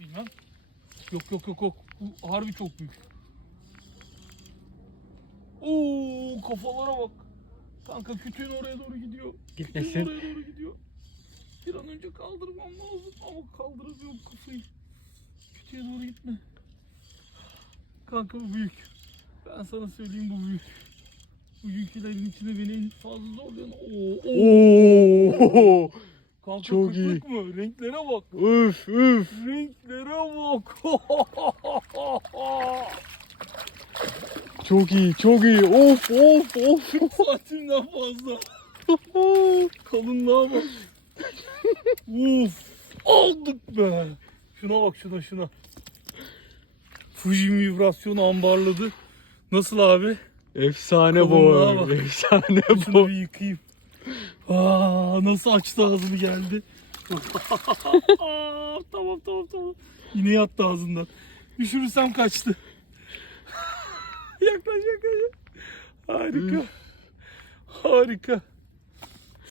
Bilmem. Yok yok yok yok. Bu harbi çok büyük. Oo kafalara bak. Kanka kütüğün oraya doğru gidiyor. Kütüğün Gitmesin. oraya doğru gidiyor. Bir an önce kaldırmam lazım ama kaldıramıyorum kafayı. Kütüğe doğru gitme. Kanka bu büyük. Ben sana söyleyeyim bu büyük. Bugünkülerin içinde beni en fazla zorlayan o. Oo. Kanka çok iyi. kıtlık mı? Renklere bak. Üf üf. Renklere bak. Çok iyi çok iyi. Of of of. Saatimden fazla. Kalınlığa bak. Uf. Aldık be. Şuna bak şuna şuna. Fuji vibrasyonu ambarladı. Nasıl abi? Efsane Kalınlığa boy. bak. Efsane Şunu boy. bir yıkayayım. Aa, nasıl açtı ağzını geldi. Aa, tamam tamam tamam. Yine yattı ağzından. Düşürürsem kaçtı. yaklaş yaklaş. Harika. Harika.